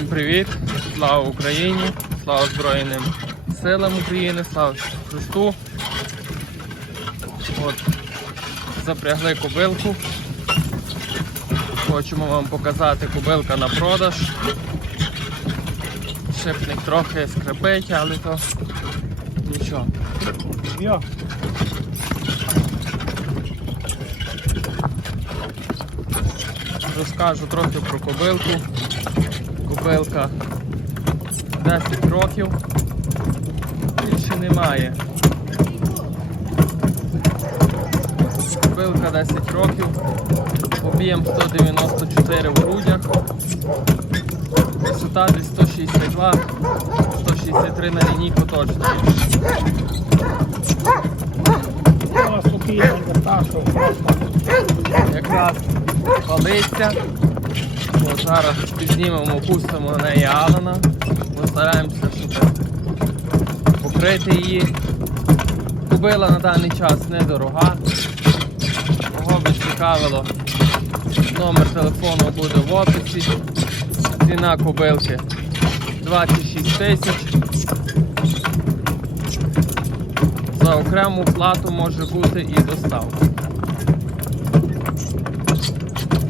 Всім привіт! Слава Україні! Слава Збройним силам України! Слава Христу! От, запрягли кобилку. Хочемо вам показати кобилка на продаж. Шипник трохи скрипить, але то нічого. Розкажу трохи про кобилку. Кобилка 10 років. Більше немає. Кобилка 10 років. Об'єм 194 в грудях. Висота десь 162, 163 на лінійку точно. якраз палиться. От зараз підзнімемо, пустимо на неї Алана. Постараємося, покрити її. Кубила на даний час недорога. Кого би цікавило, номер телефону буде в описі. Ціна кубилки 26 тисяч. За окрему плату може бути і доставка.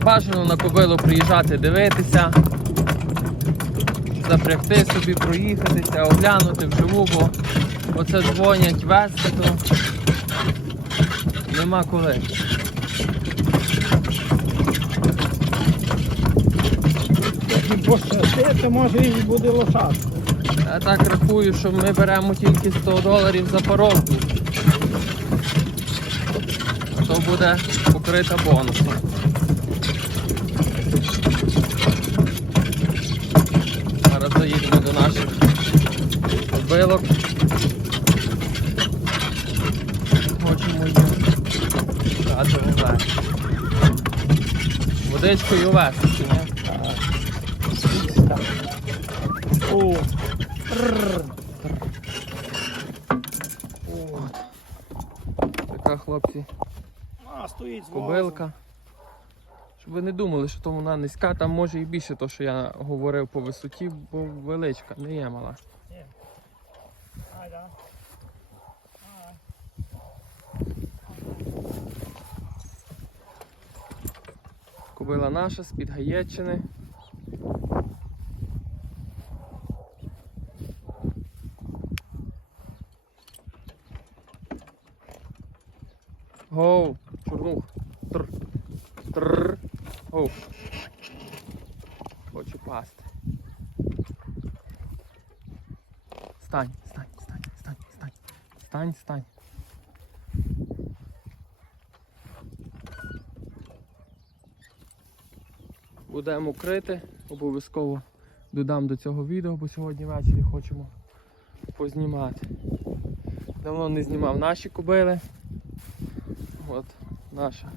Бажано на кобилу приїжджати дивитися, запрягти собі, проїхатися, оглянути вживу, бо оце дзвонять вести, то нема коли. пощастити, може і буде лошадка. Я так рахую, що ми беремо тільки 100 доларів за паровку. То буде покрита бонусом. Зараз заїдемо до наших овес. Водичкою овес, чи ні? Така хлопці. кобилка. Щоб ви не думали, що то вона низька, там може і більше то, що я говорив по висоті, бо величка, не є мала. Ай, да. Кобила наша з-під Гаєччини. Гоу, чорнух. Тр. Тр. Гоу. Хочу пасти. Стань, стань, стань, стань, стань. Стань, стань. Будемо крити, обов'язково додам до цього відео, бо сьогодні ввечері хочемо познімати. Давно не знімав наші кобили. От наша.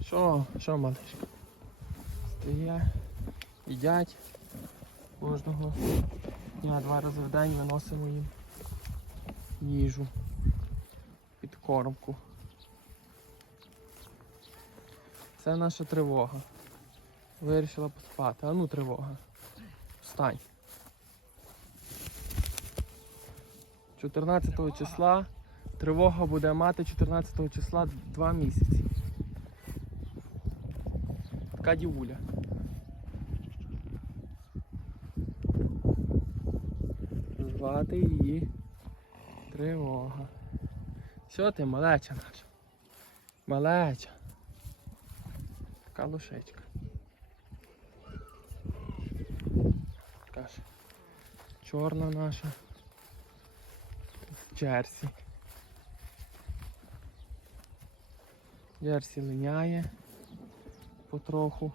Що, що малишка? Стає, їдять кожного дня два рази в день виносимо їм їжу, підкормку. Це наша тривога. Вирішила поспати. А ну тривога. Встань. 14 числа тривога буде мати 14 числа 2 місяці. Така дівуля. Звати її тривога. Що ти, малеча наша? Малеча. Така лошечка. Така чорна наша. Джерсі. Джерсі линяє потроху.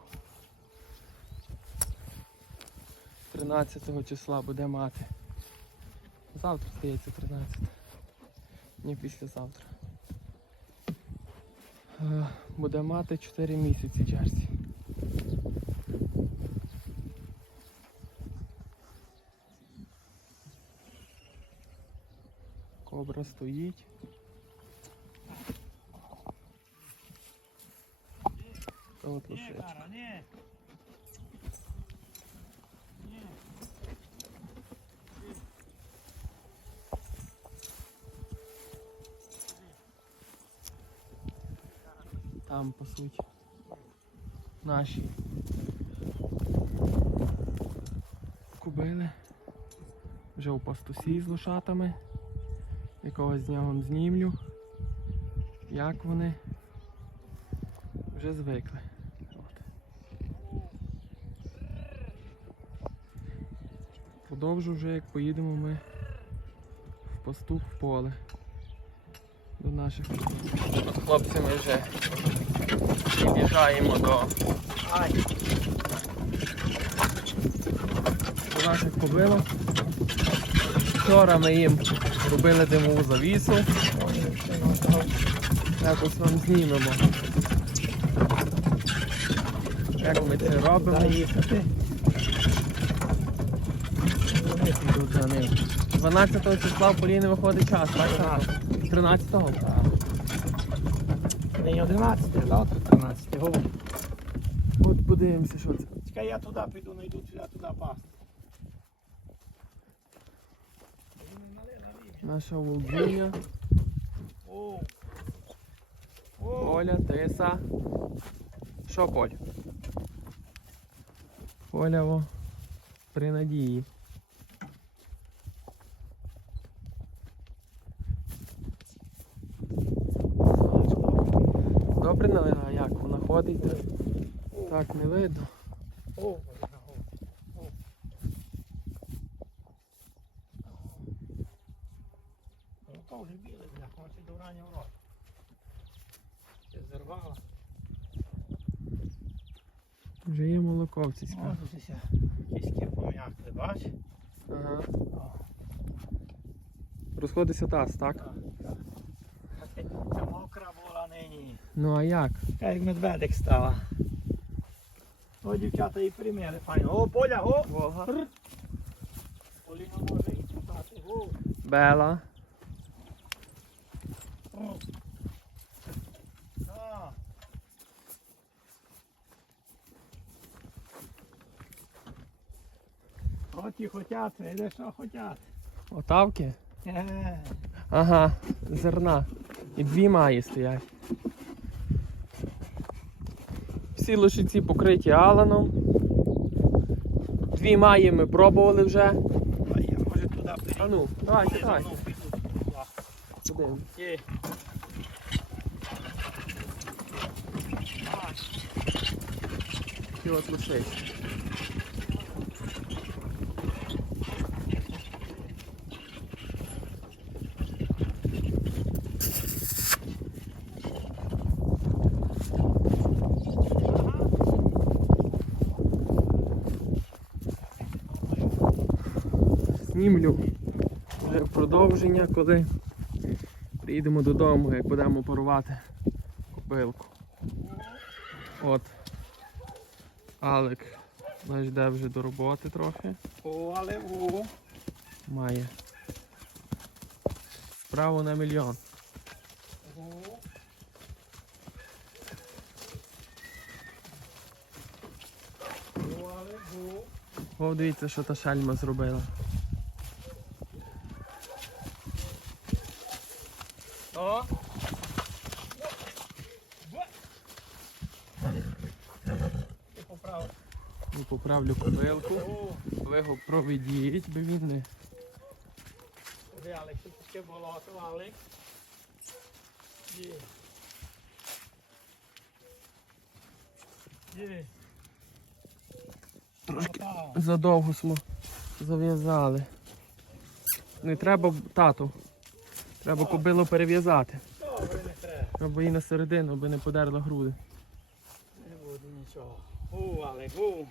13 числа буде мати. Завтра здається 13. Ні, післязавтра. Е, Буде мати 4 місяці Джерсі. Кобра стоїть. Та от Ні, Там пасуть наші кубили. Вже у пастусі з лошатами. Якогось з нього знімлю. Як вони вже звикли. От. Вже як поїдемо ми в пастух в поле до наших. От хлопці ми вже під'їжджаємо до, Ай, до наших кобилок. Вчора ми їм робили димову завісу. не. Якось вам знімемо. Як ми це робимо? Їхати. Тут 12 числа в Поліни виходить час, так? 13-го? Не 11, завтра 13. Говорю. От подивимося, що це. Чекай, я туди піду, не йду сюди, туди пасти. Наша о, Оля, Тиса. Що, Поль? Поля о, при надії. Добре, ну, а як вона ходить? Так не видно. то вже біле, бля, хоче до раннього року. Ти зірвала. Вже є молоко в цій справі. Можете кіськи пом'якли, бач? Ага. Розходиться таз, так? так, так. Нині. Ну а як? Така як медведик стала. О, дівчата і приміли файно. О, поля, о! Поліна може і читати. О, Бела. о. Так. От і хотять, іде що хотять. Отавки? Е, Ага, зерна. І дві маї стоять. Всі лошиці покриті аланом. Дві маї ми пробували вже. а я може туди А ну, піду. давайте. Піду. Подивимось. От лошиці. Знімлю вже продовження, коли приїдемо додому, як будемо парувати копилку. От. Алек наш йде вже до роботи трохи. О, але о. Має. Справу на мільйон. О. О, дивіться, що та шальма зробила. О. Ти поправ. Поправлю кобилку. О, Ви його проведіть, бо він не. Трошки задовго смо зав'язали. Не треба, тату. Треба кобилу перев'язати. Треба. Її на середину, аби не подерла груди. Не буде нічого. У, Алекс, у.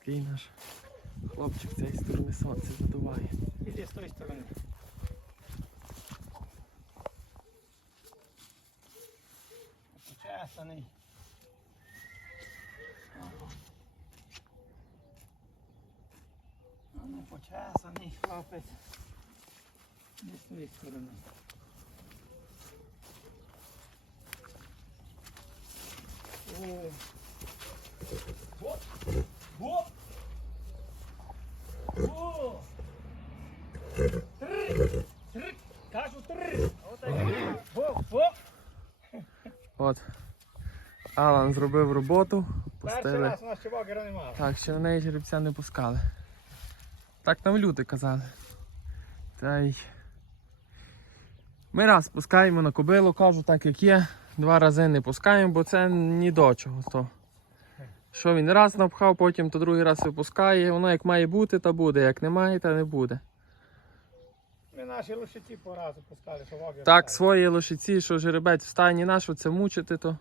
Такий наш хлопчик з цієї сторони сонце задуває. Іди з тої сторони. Почесаний. Не почесаний хлопець. Іди з тої сторони. О. Во! Во! О! Три! Три! Кажу! Во! Алан зробив роботу, Перший раз у нас ще вагера немає. Так, ще на неї жеребця не пускали. Так нам люди казали. Та й. Ми раз пускаємо на кобилу, кажу так як є. Два рази не пускаємо, бо це ні до чого. То. Що він раз напхав, потім то другий раз випускає. Воно як має бути, то буде. Як немає, то не буде. Ми наші лошиці по разу пускали, що вагер. Так, свої лошиці, що жеребець в стані наш, що це мучити, то.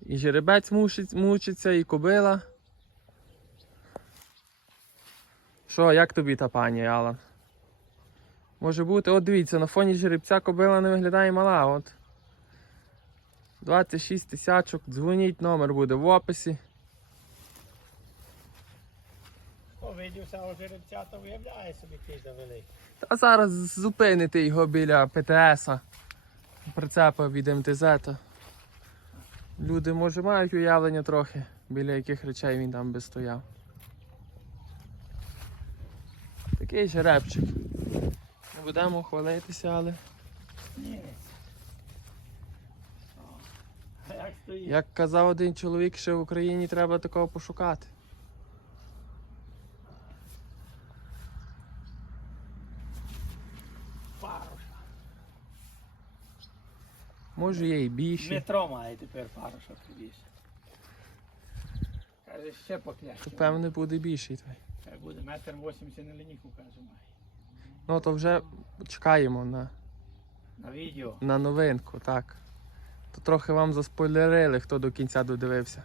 І жеребець мучить, мучиться, і кобила. Що, як тобі та пані, Алан? Може бути, от дивіться, на фоні жеребця кобила не виглядає мала. От. 26 тисячок, дзвоніть, номер буде в описі. У жеребця, то виявляє собі кийда великий. Та зараз зупинити його біля ПТСа, прицепа від МТЗ. То. Люди, може, мають уявлення трохи, біля яких речей він там би стояв. Такий жеребчик. Не будемо хвалитися, але Ні. Як казав один чоловік, ще в Україні треба такого пошукати. Може є і більші. Метро має тепер паруша більше. Каже, ще покляще. Певне буде більший. той. Хай буде метр вісімдесят на лінійку, каже, має. Ну то вже чекаємо на, На відео. на новинку, так. То трохи вам заспойлерили, хто до кінця додивився.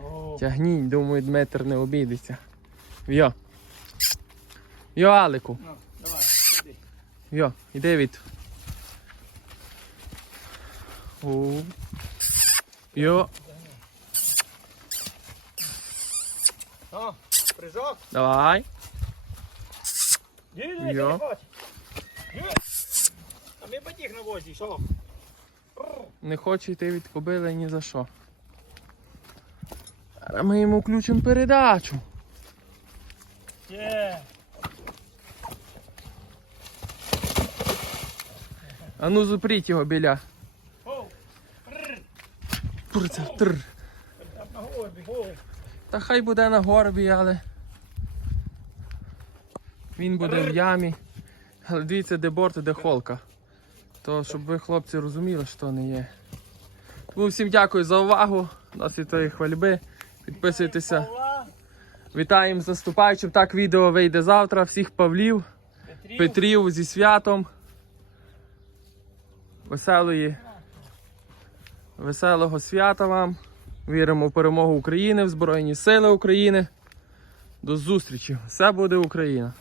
О, Тягніть, думаю, Дмитр не обійдеться. Йо. Йо, Алику. ну. Йо, іди від. Йо, О, прыжок. давай. Йо. не А ми батіг на возі, що? Не хоче йти від кобили ні за що. Зараз ми йому включимо передачу. Є. А ну зупріть його біля. Тр. Та хай буде на горбі, але він буде в ямі. Але дивіться, де борт, де холка. То щоб ви, хлопці, розуміли, що не є. Тому всім дякую за увагу. Досить тої хвальби. Підписуйтеся. Вітаємо з наступаючим. Так, відео вийде завтра. Всіх Павлів. Петрів зі святом. Веселої. Веселого свята вам. Віримо в перемогу України, в Збройні Сили України. До зустрічі! Все буде Україна!